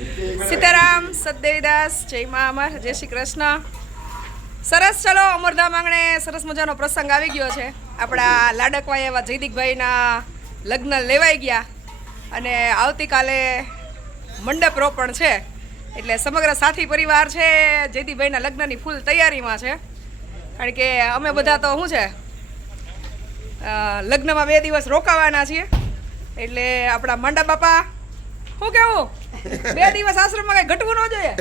સીતારામ, સતદેવીદાસ, જય મા અમર, જય શ્રી કૃષ્ણ. સરસ, ચલો અમરધામ આંગણે સરસ મજાનો પ્રસંગ આવી ગયો છે. આપણા લાડકવાય એવા જયદીપભાઈના લગ્ન લેવાઈ ગયા અને આવતીકાલે મંડપ રોપણ છે. એટલે સમગ્ર સાથી પરિવાર છે જયદીપભાઈના લગ્નની ફૂલ તૈયારીમાં છે. કારણ કે અમે બધા તો શું છે લગ્નમાં 2 દિવસ રોકાવાના છીએ. એટલે આપણા માંડા બાપા શું કેવું 2 દિવસ આશ્રમમાં કઈ ઘટવું ન જોઈએ.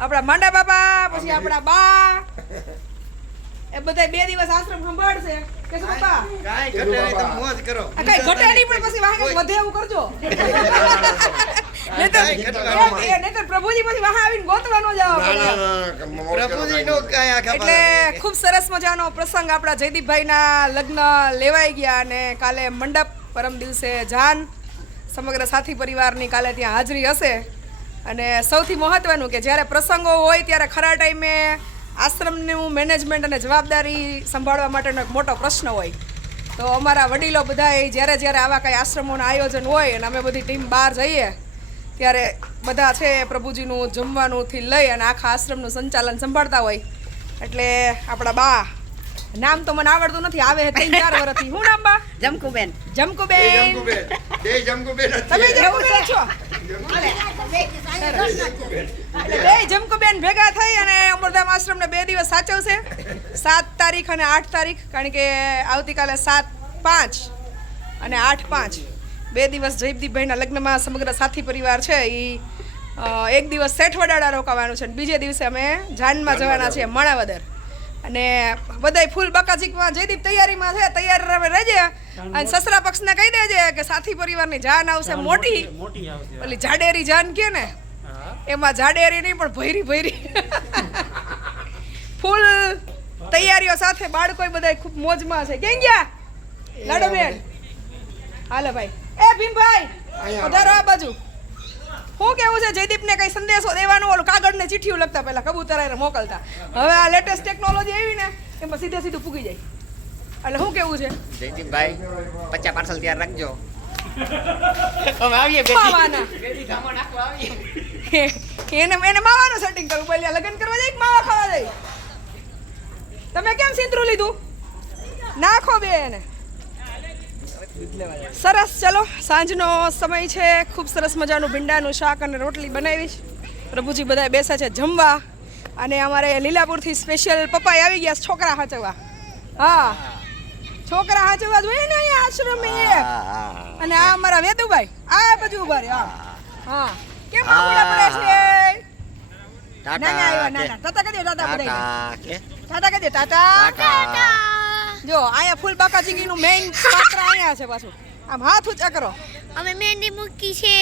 આપણા માંડા બાપા પછી આપણા બા એ બધા 2 દિવસ આશ્રમ સંભાળશે કે શું બાપા? કાઈ ઘટે નહીં, તમે મોજ કરો. કઈ ઘટે નહીં પણ પછી વાહે વધે એવું કરજો. નહીતર પ્રભુજી પછી વાહે આવીને ગોતવા ન જવા પડે. પ્રભુજીનો કાંઈ આખા એટલે ખૂબ સરસ મજાનો પ્રસંગ આપણા જયદીપભાઈના લગ્ન લેવાઈ ગયા અને કાલે મંડપ, પરમ દિવસે જાન, સમગ્ર સાથી પરિવારની કાલે ત્યાં હાજરી હશે. અને સૌથી મહત્વનું કે જ્યારે પ્રસંગો હોય ત્યારે ખરા ટાઈમે આશ્રમનું મેનેજમેન્ટ અને જવાબદારી સંભાળવા માટેનો એક મોટો પ્રશ્ન હોય. તો અમારા વડીલો બધાએ જ્યારે આવા કાંઈ આશ્રમોના આયોજન હોય અને અમે બધી ટીમ બહાર જઈએ ત્યારે બધા છે પ્રભુજીનું જમવાનુંથી લઈ અને આખા આશ્રમનું સંચાલન સંભાળતા હોય. એટલે આપણા બા, નામ તો મને આવડતું નથી, આવે 3-4 વર્ષથી. શું નામ બા? જમકુબેન. જમકુબેન. તમે જમકુબેન છો? એટલે 2 જમકુબેન ભેગા થઈ અને અમરધામ આશ્રમને 2 દિવસ સાચવશે. 7 તારીખ અને 8 તારીખ, કારણ કે આવતીકાલે 7-5 અને 8-5 2 દિવસ જયદીપભાઈના લગ્નમાં સમગ્ર સાથી પરિવાર છે એ 1 દિવસ શેઠવડાળા રોકાવાનું છે અને બીજે દિવસે અમે જાનમાં જવાના છીએ માણાવદર. અને બધાય ફૂલ બકાચીકમાં જયદીપ તૈયારીમાં છે, તૈયાર રહેજે. અને સસરા પક્ષને કહી દેજે કે સાથી પરિવારની જાન આવશે મોટી, ઓલી જાડેરી જાન કે ને એમાં જાડેરી નહીં પણ ભૈરી ફૂલ તૈયારીઓ સાથે બાળકોય બધા ખૂબ મોજમાં છે. કેમ ગયા લાડોબેન? હાલો ભાઈ. એ ભીમભાઈ વધારો આ બાજુ. શું કેવું છે જયદીપને કઈ સંદેશો દેવાનો? ઓલું કાગળને ચિઠ્ઠીઓ લખતા પહેલા કબૂતરાને મોકલતા, હવે આ લેટેસ્ટ ટેકનોલોજી આવી ને એમાં સીધું પૂગી જાય. એટલે શું કેવું છે જયદીપભાઈ 50 પાર્સલ તૈયાર રાખજો. અમે આવીએ માવાના બેટી ધામા નાખવા આવીએ. એને માવાનું સેટિંગ કરવું. બોલ્યા લગ્ન કરવા જાય કે માવા ખાવા જાય? તમે કેમ સિંદરું લીધું? નાખો બેન. સરસ, ચલો સાંજનો સમય છે. ખૂબ સરસ મજાનું ભીંડાનું શાક અને રોટલી બનાવીશ. પ્રભુજી બધા બેસે છે જમવા. અને અમારે લીલાપુરથી સ્પેશિયલ પપ્પાએ આવી ગયા છોકરા હાચવવા. હા, છોકરા હાચવવા જોઈએ ને અહીંયા આશ્રમે. અને આ અમારા વેદુભાઈ આ બાજુ ઉભા રહે. હા, કેમ આંગળા પડે છે? ના આવ્યા, ના ટાટા કરી દો. ટાટા બધાય ટાટા કરી દો. ટાટા. જો અહીંયા ફૂલ બાકાચીકીનું મેઇન પાત્ર અહીંયા છે પાછું. આમ હાથ ઊંચા કરો. અમે મહેંદી મૂકી છે.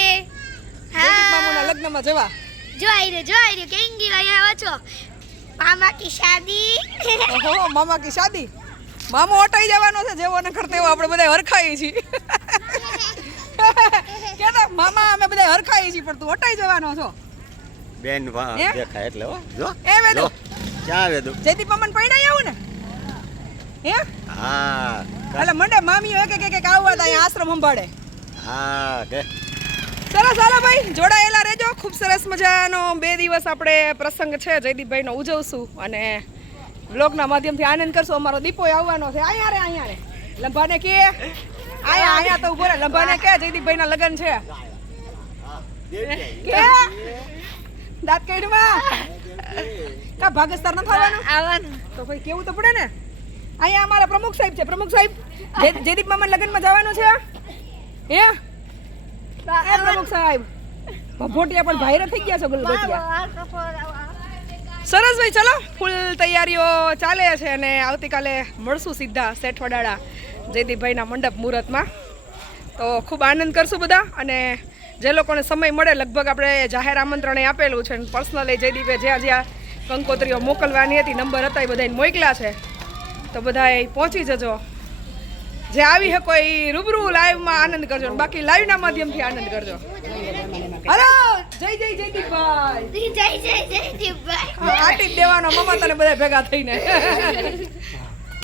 જયદીપ મામુના લગ્નમાં જવા. જો આઈ રહ્યો કેંગી અહીંયા આવો છો. મામા કી શાદી. ઓહો, મામા કી શાદી. મામો હટાઈ જવાનો છે જેવો ને કરતે એવો આપણે બધા હરખાઈ છીએ. કેતા મામા અમે બધા હરખાઈ છીએ પણ તું હટાઈ જવાનો છો. બેન દેખાય એટલે હો. જો એ વેદુ ક્યાં વેદુ? જયદીપ મામાને પૈણાઈ આવું ને? હે? હા એટલે મંડે મામીઓ કે આવવા તા અહીંયા આશ્રમ સંભાળે. હા કે સરસ. હાલો ભાઈ, જોડાયેલા રહેજો. ખૂબ સરસ મજાનો 2 દિવસ આપણે પ્રસંગ છે જયદીપભાઈનો ઉજવશું અને બ્લોગના માધ્યમથી આનંદ કરશું. અમારો દીપો આવવાનો છે. અહીંયા રે લંબાને કે અહીંયા તો ઉભો રે. લંબાને કે જયદીપભાઈના લગ્ન છે કે દાંત કાઢવા કા ભાગસ્તાર ન થવાનું તો ભાઈ કેવું તો પડે ને. અહીંયા અમારા પ્રમુખ સાહેબ છે. પ્રમુખ સાહેબ જયદીપ મામા લગ્નમાં જવાનું છે. હે પ્રમુખ સાહેબ ભોટિયા પણ ભાઈરે થઈ ગયા છે. ગુલગોટિયા. સરસ ભાઈ, ચલો ફૂલ તૈયારીઓ ચાલે છે અને આવતીકાલે મળશું સીધા શેઠવડાળા જયદીપભાઈના મંડપ મુહૂર્તમાં. તો ખૂબ આનંદ કરશું બધા. અને જે લોકોને સમય મળે, લગભગ આપણે જાહેર આમંત્રણ આપેલું છે. પર્સનલી જયદીપે જ્યાં કંકોત્રીઓ મોકલવાની હતી, નંબર હતા, એ બધાને મોકલ્યા છે. તો બધા પહોંચી જજો. જે આવી શકો એ રૂબરૂ લાઈવમાં આનંદ કરજો, બાકી લાઈવના માધ્યમથી આનંદ કરજો. હલો, જય જયદીપભાઈ. જય જયદીપભાઈ. આટી દેવાનો મમા તને બધા ભેગા થઈને.